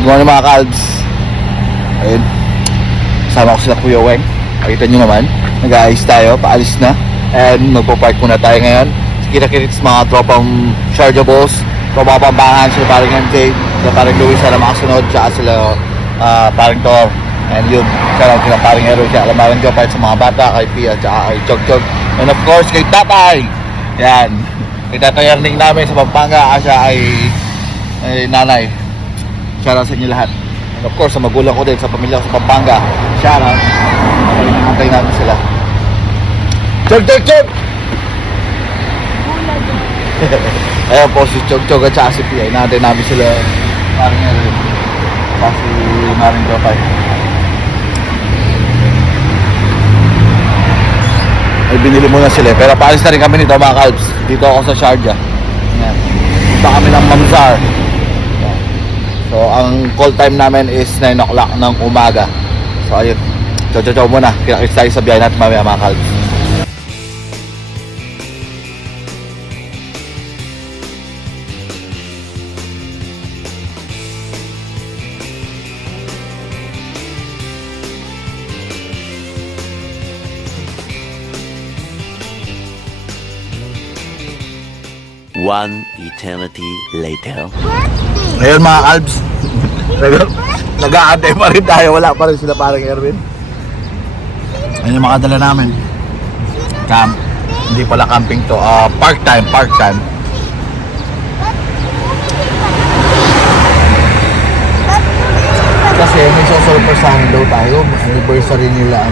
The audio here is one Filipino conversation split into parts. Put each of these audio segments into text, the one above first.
Good morning mga kalbs. Ayun, sama ko sila Kuya Weng. Nakita nyo naman, nag-aayos tayo, paalis na. And magpo-park muna tayo ngayon. Kita-kita sa mga tropang chargeables, tropang pambangan, sila parang MJ, sila parang Luis na makasunod, tsaka sila parang Tor. And yun, sila parang Hero, siya alamaran ko sa mga bata, kay Pia, tsaka kay Chog Chog. And of course, kay Tatay. Yan, kay Tatay Erning namin sa Pampanga, siya ay nanay. Shoutout sa inyo lahat. And of course, sa magulang ko din, sa pamilya ko sa Pampanga. Shoutout. Nakantay namin sila. Chog, chog, chog! Ayan po si Chog, chog at saka si Pia. Inaantay namin sila. Parang nga rin. Kasi maring Jopay. Ay, binili muna sila. Pero paalis na rin kami nito mga kalbs. Dito ako sa Sharjah. Ayan. Dito kami ng Mamzar. So, ang call time namin is 9 o'clock ng umaga. So, ayun. Chow muna. Kaya-kits tayo sa biyahe natin mamaya mga kalbs. One eternity later. Ngayon mga kalbs, nag-aantay pa rin tayo. Wala pa rin sila parang Erwin. Ayun yung mga dala namin. Camp. Hindi pala camping to. Park time. Kasi may susurpresahan daw tayo. Anniversary nila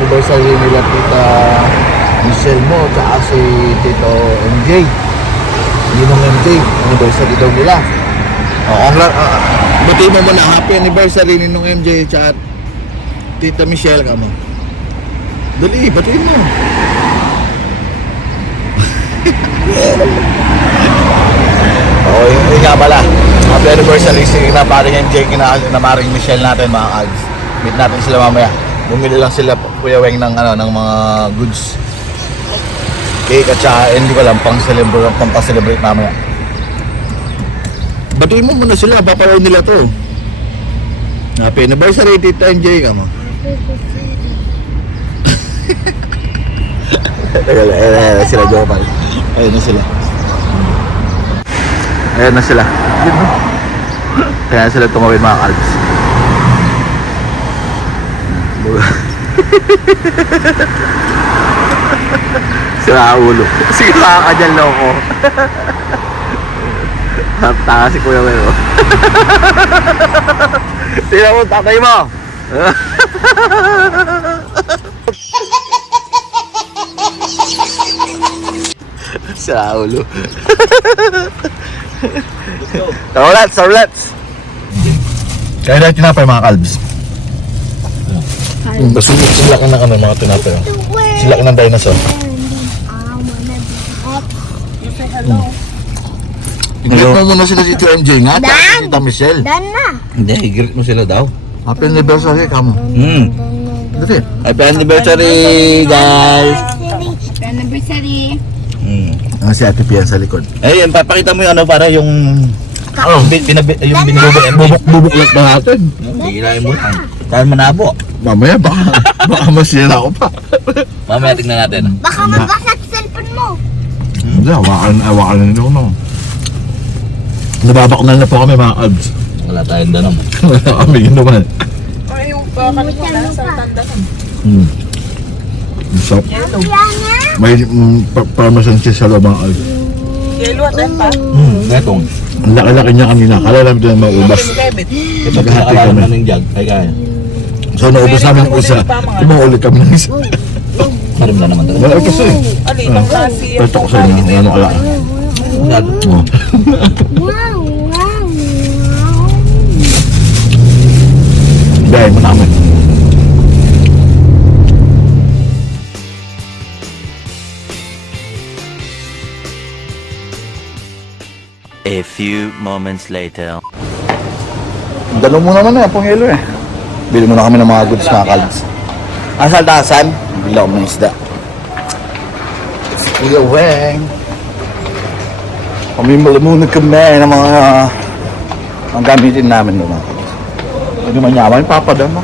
Anniversary nila Tita Michelle mo, tsaka si Tito MJ. Yun ang MJ, anniversary daw nila. Batiin mo muna, happy anniversary ni nung MJ tsaka Tita Michelle ka mo. Dali, batiin mo. Yun nga pala. Happy anniversary na paring MJ na maring Michelle natin mga kags. Meet natin sila mamaya. Bumili lang sila Kuya Weng ng mga goods. Cake at saka hindi ko lang pang-celebrate mamaya. Batiin mo muna sila, papalaw nila to. Happy anniversary Tita MJ ka mo. Ayan na sila, Jopal. Ayan na sila. Ayan na sila tumawid mga kalbs. Sira ulo. Sira ka dyan, loko. Taka si Kuya Weng. Tingnan mo, tatay mo. Sira ulo. Tarolats. Kaya dahil tinapay mga kalbs. Sila ka na mga tinapay. Sila ka ng dinosaur. I-greet mo muna sila si MJ nga. Si Tita Michelle. Dan na. Hindi, i-greet mo sila daw. Happy anniversary ka mo. Dati. Happy anniversary, guys! Happy anniversary. Si Ate Pia sa likod. Ayun, papakita mo yung para yung yung Bubuklat na natin. Bigilayin mo lang. Saan manabo? Mamaya baka masira ko pa. Mamaya tignan natin. Baka mabasag cellphone mo. Hindi, awakan na nyo no. Nababaknan na po kami mga abs. Wala tayong danom. Wala kami yun naman. Ay, yung bakit mo na sa tanda ka. So, Yan may parmesan cheese sa loob mga abs. Yelo at pa. Netong. Ang laki-laki niya kanina. Kala namin ito na maubas. Debit. Ito Naghati pinakalaman kami. na ng jug. Ay kaya. So naubos namin ng isa. Tumuulit kami ng isa. Marim na naman talaga. Wala kasi. Alin, ang klase. Ito ko sa inyo. Ano kala? Jug. Oh. Wow. Dahil mo namin. A few moments later. Dalo mo naman na, panghilo eh. Bili muna kami ng mga goods mga kalbs. Asal-tasan, bila ko ng isda. Si Kuya Weng. Pamimala muna kami ng mga ang gamitin namin doon. Hindi man yaman, papadam mo.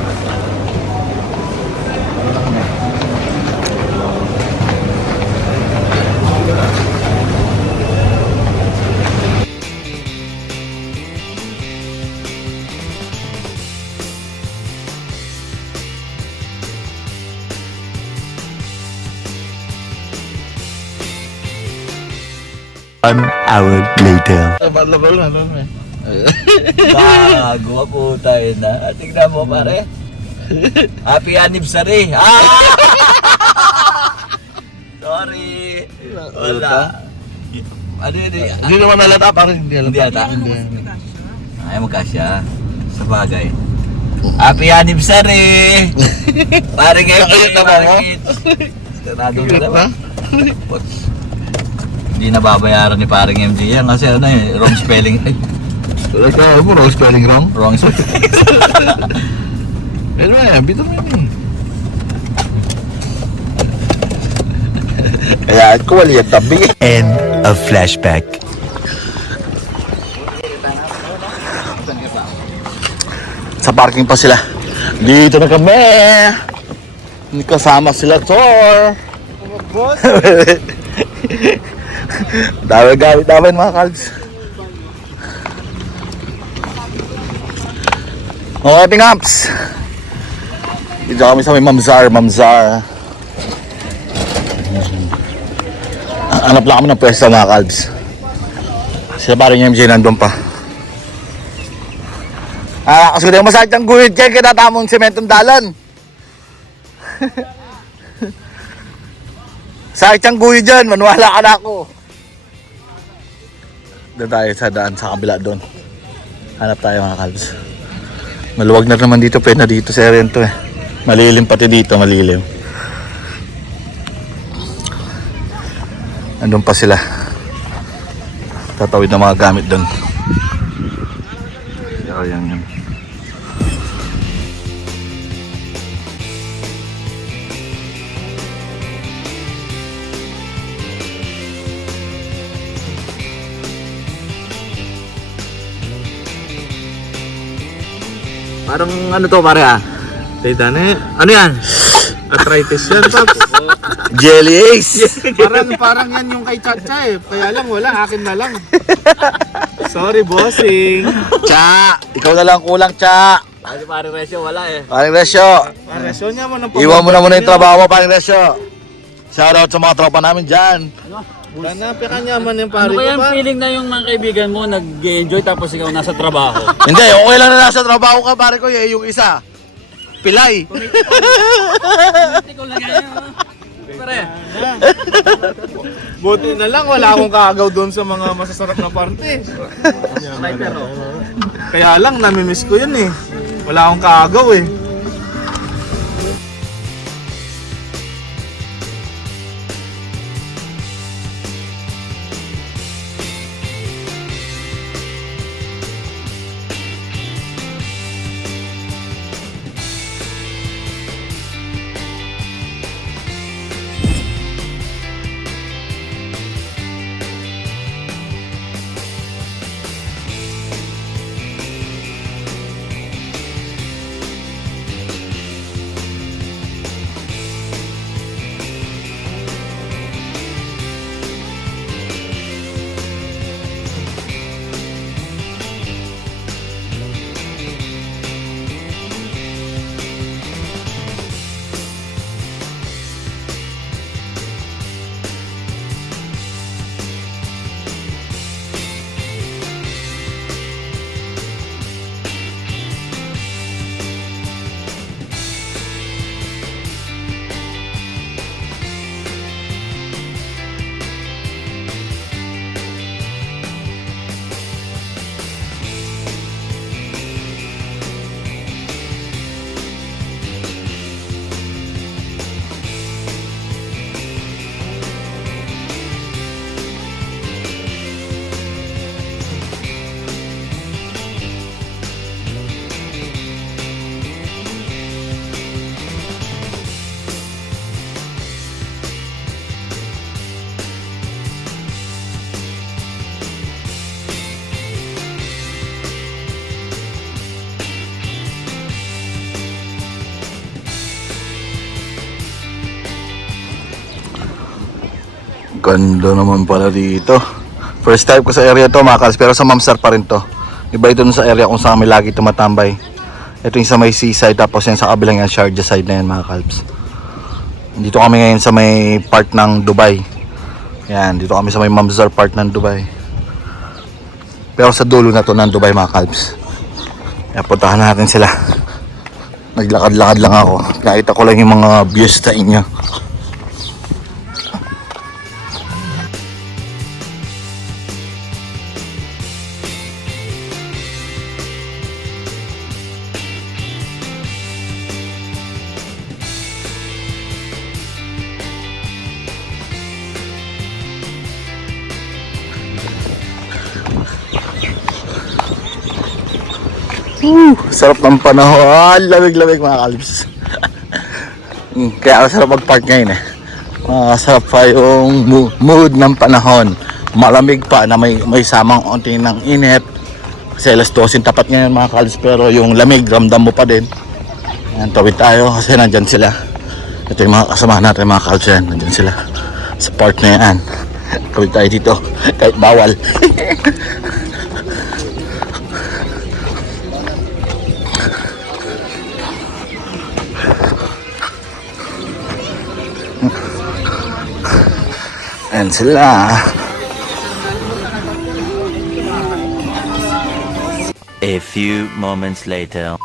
An hour later. Bago ako tayo na. Tingnan mo pare. Happy anniversary. Sorry. Wala. Ano yun eh? Hindi naman nalata, parang hindi Hindi nalata. ata. Ay magkasya. Sa bagay. Happy anniversary! Pare kayo na ba mo? Sarado na naman. Hindi nababayaran ni paring MJ yan kasi ano eh, wrong spelling. Ay, Ikaw mo, wrong spelling wrong? wrong spelling. Pero bito mo yun eh. Kaya ko wali yung tabi. End of flashback. Sa parking pa sila. Dito na kami. Hindi kasama sila, Thor. Dami gamit namin mga kalbs. Okay, pingaps. Dito kami sa may Mamzar. Hanap lang kami ng pwesto mga kalbs. Sila parang yung MJ nandun pa. Kasi kung masakit ang guhit kayo, kinatamong sementong dalan. Sakit ang guhit dyan, manuwala ka na ako. Doon tayo sa daan, sa kabila doon. Hanap tayo mga kalbs. Maluwag na naman dito, pwede na dito sa area to eh. Malilim pati dito, malilim. Andun pa sila. Tatawid na mga gamit doon. Yan. Parang ano to pare ah? Titane, ano yan? Arthritis yan, Pops. Jelly Ace! Parang yan yung kay Chacha eh. Kaya lang wala, akin na lang. Sorry, bossing. Cha! Ikaw na lang kulang, Cha! Kasi pare Resyo wala eh. Paring Resyo! Paresyon niya mo ng Iwan mo na muna yung trabaho mo, Paring Resyo! Shoutout sa mga tropa namin dyan! Hanapin ka niya man yung pare Ano ko kaya ang pa. feeling na yung mga kaibigan mo nag-enjoy tapos ikaw nasa trabaho? Hindi, okay lang na nasa trabaho ka, pare ko, yung isa. Pilay! Ikaw lang yan. Pare, Buti na lang, wala akong kaagaw doon sa mga masasarap na parte. Kaya lang, namimiss ko yun eh. Wala akong kaagaw eh. Ganda naman pala dito. First time ko sa area to mga kalbs, pero sa Mamsar pa rin to. Iba ito dun sa area kung saan kami lagi tumatambay. Ito yung sa may seaside, tapos yan sa kabilang yan, Sharjah side na yan mga kalbs. Dito kami ngayon sa may part ng Dubai. Yan, dito kami sa may Mamsar part ng Dubai. Pero sa dulo na to ng Dubai mga kalbs. Kaya puntahan natin sila. Naglakad-lakad lang ako. Nakita ko lang yung mga views sa inyo. Sarap ng panahon. Lamig-lamig mga kalbs. Kaya sarap mag-park ngayon eh. Sarap pa yung mood ng panahon. Malamig pa na may samang onti ng init. Kasi alas 12 tapat ngayon mga kalbs. Pero yung lamig, ramdam mo pa din. Yan, tawid tayo kasi nandyan sila. Ito yung mga kasama natin mga kalbs yan. Nandyan sila sa park na yan. Tawid tayo dito kahit bawal. Ayan sila. A few moments later.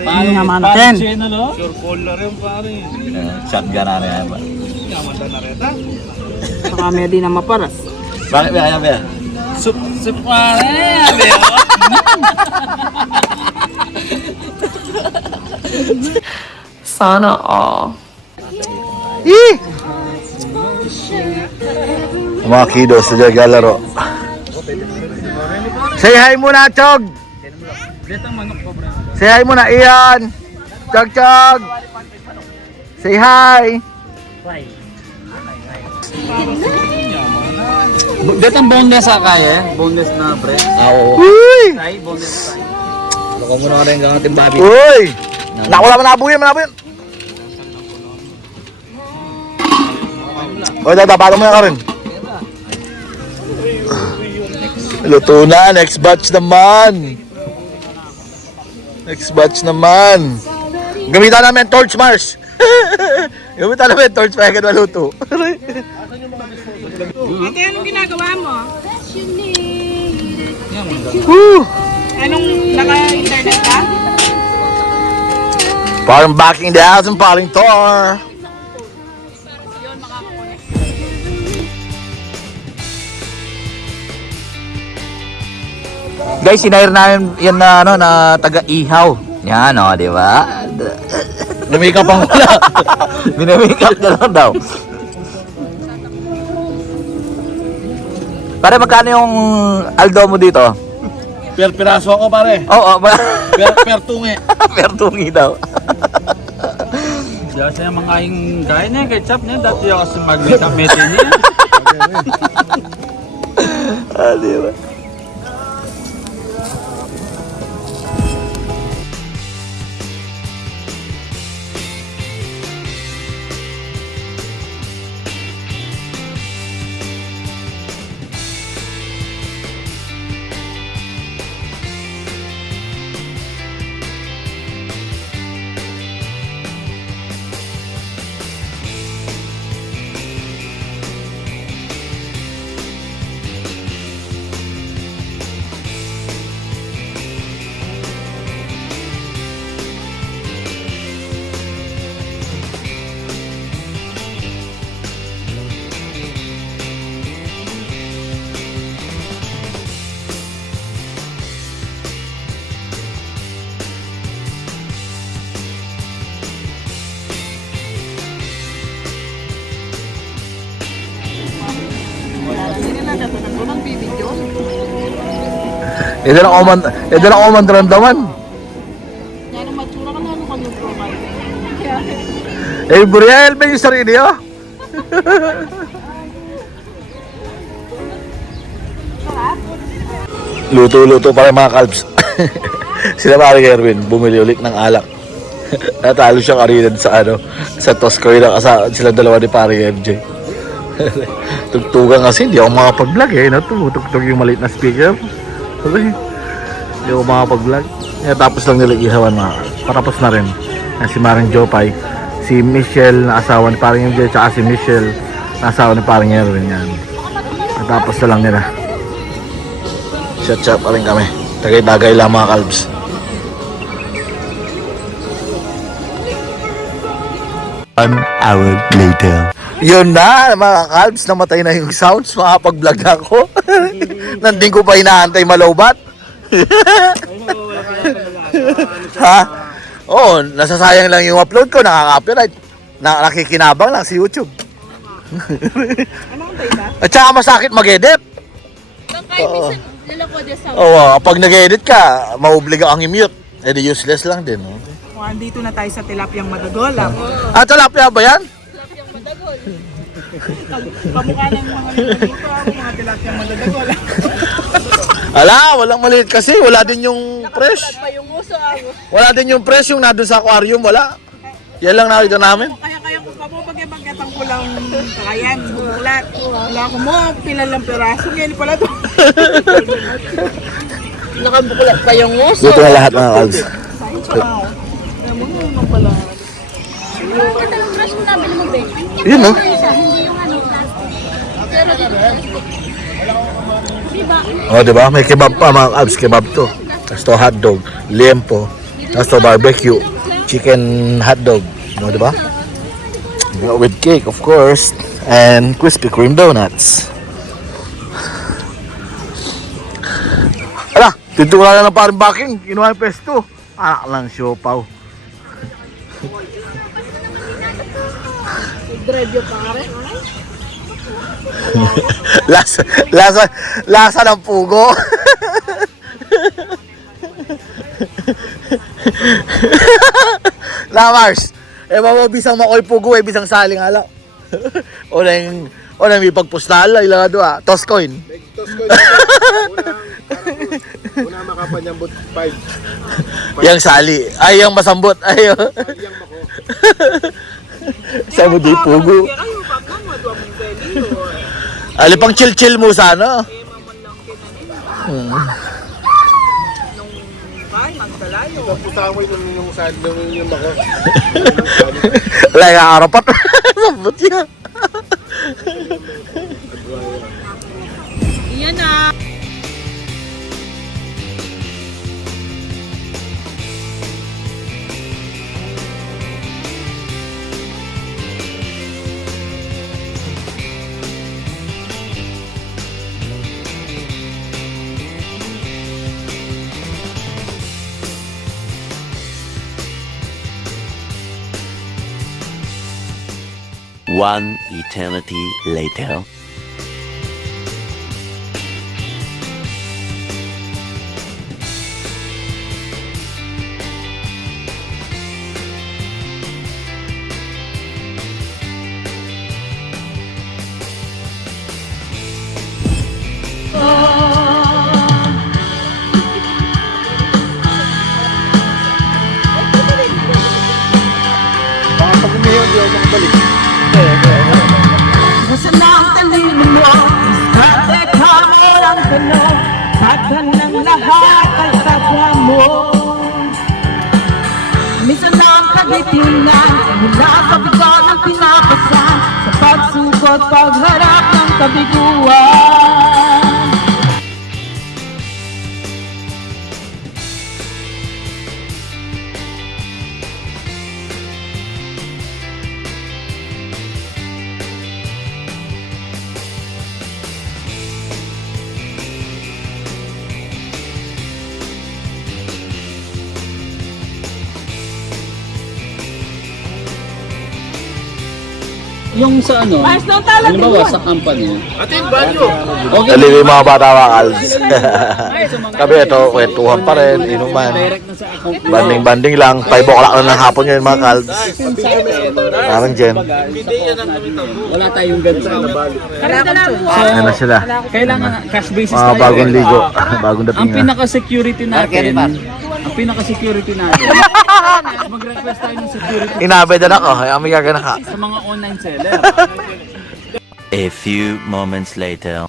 Paano naman natin? Sure color yung pare. Shotgun na rin. Baka may di na maparas. Bakit ba kaya ba? Sup pare. Sana all. Mga kiddos na naglalaro. Say hi muna, Chog! Say hi muna, Ian! Chog, Chog! Say hi! Dito ang boneless kaya eh. Boneless na bread. Uy! Thai, boneless Thai. Baka mo na rin ang ating babi. Uy! Wala manabo yan. O, tatapalo mo yan ka rin. Luto na, next batch naman. Gamitan namin torch Mars. Gamitan namin torch para agad maluto. Ate, anong ginagawa mo? Woo! Anong naka-internet ka? Parang back in the house and paring tour. Guys, sinayar namin yan na ano na taga-ihaw. Yan oh, di ba? Lumika pang wala. Minamikap na lang daw. Pare, magkano yung aldo mo dito? Per piraso ako pare. Oo, Per tungi. pertungi daw. Diyan siya mga aing gaya niya, ketchup niya. Dati ako sa mag-makeup meeting niya. Di ba? Ito na ako man daramdaman. Yan ang matsura ka na ano kanyang profile. Eh, Buriel, ba yung sarili, oh? Luto-luto pa rin mga kalbs. Sila pare Erwin, bumili ulit ng alak. Natalo siya karinad sa sa Toscoy na sila dalawa ni pare MJ. Tugtugan kasi, hindi ako makapag-vlog eh. Tugtog yung maliit na speaker. Hindi ako makapag-vlog. Tapos lang nila ihawan mga. Patapos na rin. Si Maring Jopay, si Michelle na asawa ni Paring MJ, tsaka si Michelle na asawa ni Paring Erwin yan. Tapos na lang nila. Chat pa rin kami. Tagay-tagay lang mga kalbs. An hour later. Yun na mga kalbs, namatay na yung sounds. Makapag-vlog na ako. Nanding ko pa inaantay malawbat. Ha? Oo, nasasayang lang yung upload ko, nakaka-copyright. Nakikinabang lang si YouTube. Anong data? At saka masakit mag-edit. Oo. Pag nag-edit ka, maubliga ang i-mute. Eh di useless lang din. No? Kung andito na tayo sa tilapyang madagola. Ah, tilapia ba yan? Kamukha ng mga dito, mga tilapyang madadagola. Ala, walang maliit kasi. Wala din yung fresh. Pa yung uso ako. Wala din yung fresh yung nandun sa aquarium. Wala. Yan lang nakita namin. Kaya kung kamo pagkatang ko lang kakayan, bulat. Wala ko mo, pila lang peraso. Ngayon pala to. Nakabukulat pa yung uso. Dito na lahat mga kalbs. Wow. Alam mo naman pala. Yun no? Oh, diba? May kebab pa mga kalbs. Kebab to. Tapos to hotdog. Liempo. Tapos to barbecue. Chicken hotdog. No, diba? With cake, of course. And Krispy Kreme donuts. Ala, dito ko lang ng parang backing. Kinuha yung pesto. Anak lang, siopaw. Drive yung pare. lasa ng pugo. Lamars, mabisang makoy pugo, bisang saling ala. O na may pagpustala, ilado toss coin. Una makapanyambot 5. Yang sali, ay yang masambot, ay. Sa mo di pugo. Ali pang chill mo sana. Pustahan mo yung saan yung mako. Wala yung arapat. Sambot yan. Yan na. One eternity later. Baka pag umiyaw, di ako makabalik. Nasa ng talino mo, diskarte ka mo lang tanong, pagkan ng lahat ay kapwa mo. Minsan ang kagitingan, mula sa bigat ng pinapasan, sa pagsukot, pagharap ng kabiguan. Yung sa ano, halimbawa sa company. Atin, banyo. Okay. Dali yung mga bata mga kalbs. Kami ito, kwentuhan pa rin, inuman. Direct na sa account. Banding lang, 5 o'clock na ng hapon ngayon mga kalbs. Parang dyan. Wala tayong ganito. Ayan na sila. Kailangan cash basis Mga tayo. bagong ligo, bagong Ang dating na. pinaka-security natin, mag-request tayo ng security Inabed na ako, ay may gagana ka. sa mga online seller. A few moments later.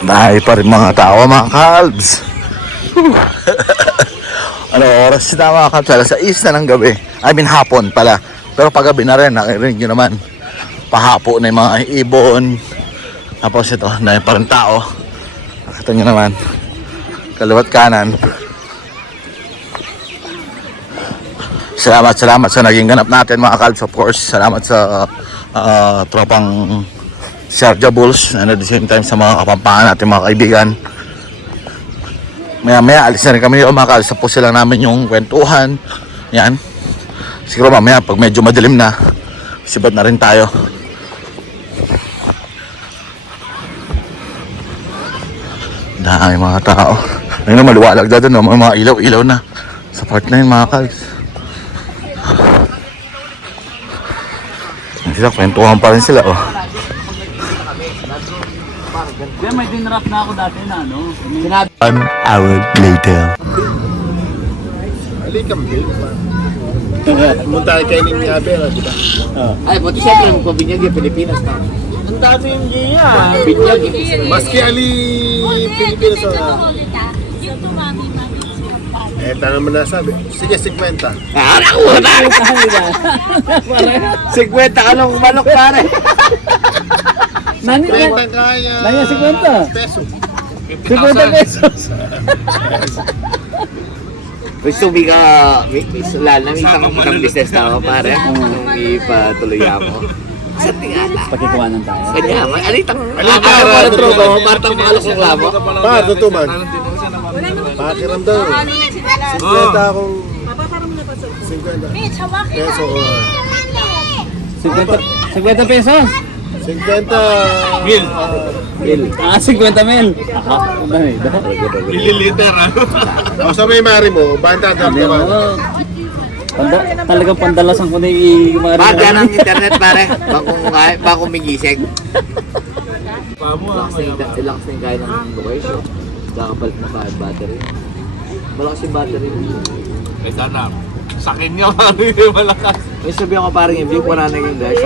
Dahil pa rin mga tao mga kalbs. Ano oras na mga kalbs? Alas 6 na ng gabi. I mean hapon pala. Pero paggabi na rin, nakirinig nyo naman. Pahapo na yung mga ibon. Tapos ito, dahil pa rin tao. Nakita nyo naman. Kaliwat kanan. Salamat sa naging ganap natin mga kalbs. Of course, salamat sa tropang Sharjah Bulls and at the same time sa mga kapampangan natin mga kaibigan. Maya alis na rin kami mga kalbs. Tapos lang namin yung kwentuhan. Yan. Siguro mamaya pag medyo madilim na, sibat na rin tayo. Dami mga tao. Ayun na, maliwalag na doon, no? May mga ilaw-ilaw na sa part na yun mga kalbs. Sila, kwentuhan pa rin sila, oh. Kaya may dinrap na ako dati na, no? 1 hour later. Alikam, Bill. Pumunta kayo ng Gabera, di ba? Ay, buti siyempre magpabinyag yung Pilipinas na. Ang dami yung giya. Binyag, Maski Ali Pilipinas na. Eh, tanong mo na sabi. Sige, 50. 50 ka nung manok pare. 50 kaya. Nanya 50. Peso. 50 pesos. Gusto mo ka, lalo na isang business na ako pare. Nung ipatuloy ako. Sa tingala. Pakikuhanan tayo. Kanya, alitang Alitang araw ng tropa mo, parang makalok ng labo. Pa, tutuman. Pakiramdam. 50 akong 50 peso. 50 pesos? 50 Mil. 50 mil. Mililiter O sa may mari mo, banta ka Hindi naman. mo. Talagang pandalasan ko na yung mga Pag yan ang internet pare, bako migising. Lakas yung kaya ng location. Kakapalit na pa battery. Malakas yung battery. Eh sana, sakin nyo, hindi malakas. May sabihan ko parang yung view, wala na yung guys.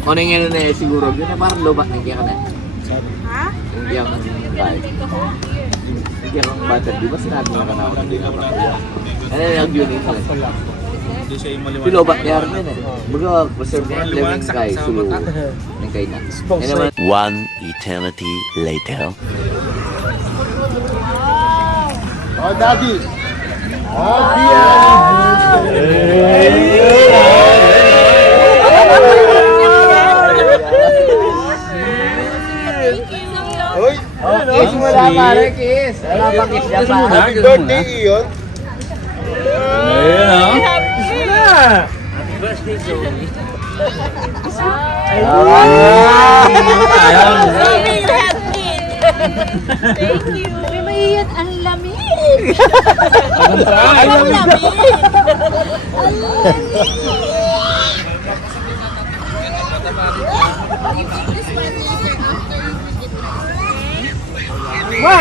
Kung ano yung na siguro, yun ay parang lobat ng kaya ka na. Hindi ang kahit. Hindi ang battery. Di ba sinabi mo ka na ako hindi na parang. Ano yung unit ka? Pilobat kaya rin yun eh. Baga, preserve niya yung living sky, sulu. Ng kay na. Yan naman. 1 eternity later. Oh, Daddy! Hoy! Kiss mo lang pare, kiss. Wala pa kiss niya pa. Happy birthday, Iyon! Thank you. May maiyan ang lamig. Ang lamig. Ma!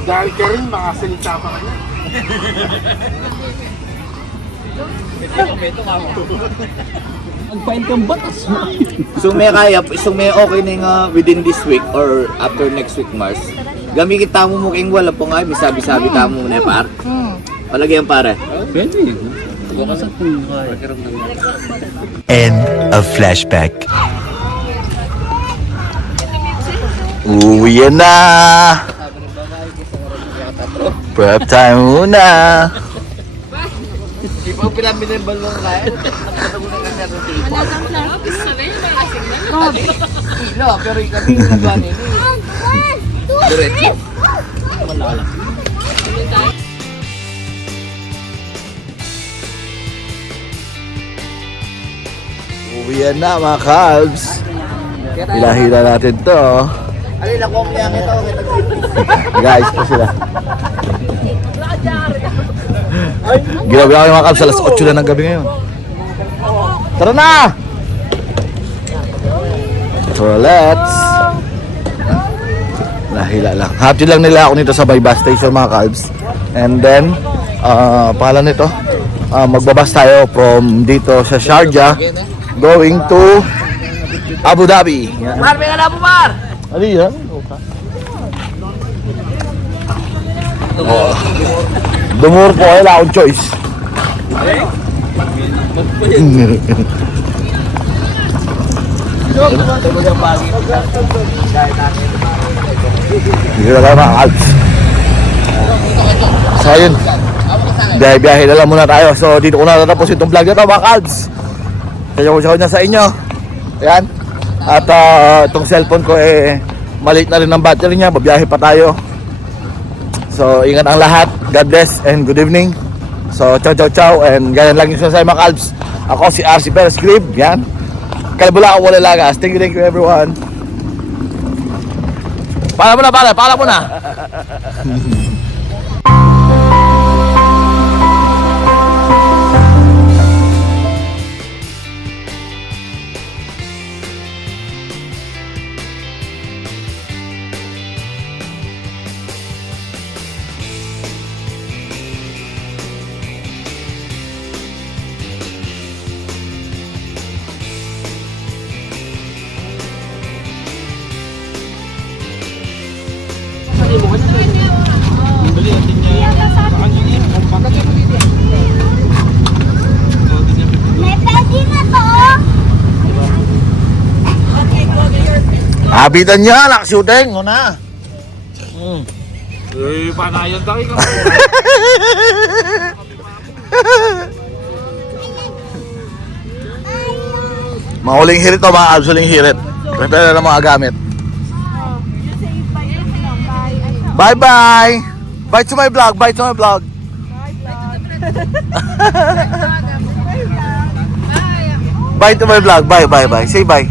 Dahil ka rin, makasalita pa kanya. Magpain kang batas mo. So may kaya, so may okay na yung within this week or after next week Mars. Gamitin tamo mo kayong wala po nga, may sabi-sabi tamo mo na par. Palagyan pare. Pwede. Bukas at kung kaya. End of flashback. Uwi na! Prep time muna! Di pa pinamili ng balong kaya. Kilo, pero kami yung nagano yun. Diretso. Ayan na mga Calbs. Hila-hila natin to. Guys, pa sila. Grabe ako mga Calbs, alas 8 na ng gabi ngayon. Tara na! So let's Nahila lang. Happy lang nila ako nito sa may bus station mga Calbs. And then pangalan nito, magbabas tayo from dito sa Sharjah going to Abu Dhabi. Mar, may ka na po, Mar! Ano yan? Oh. Dumur po, wala akong choice. Dito na tayo mga Calbs. So ayun, biyahe na lang muna tayo. So dito ko na tatapos itong vlog na ito mga Calbs. Sayaw-sayaw na sa inyo. Ayan. At itong cellphone ko maliit na rin ang battery niya. Babiyahe pa tayo. So ingat ang lahat. God bless and good evening. So ciao. And ganyan lang yung sasay mga Calbs. Ako si RC Perez Grib. Yan. Kalbula ako wala lagas. Thank you everyone. Pala mo na. May pwede na to. Habitan niya, nakashooting. O na. Panayon tayo ka. Mahuling hirit o mga Calbs, huling hirit. Prepare na mga gamit. Bye. Bye to my vlog. Bye to my vlog. Bye. Say bye.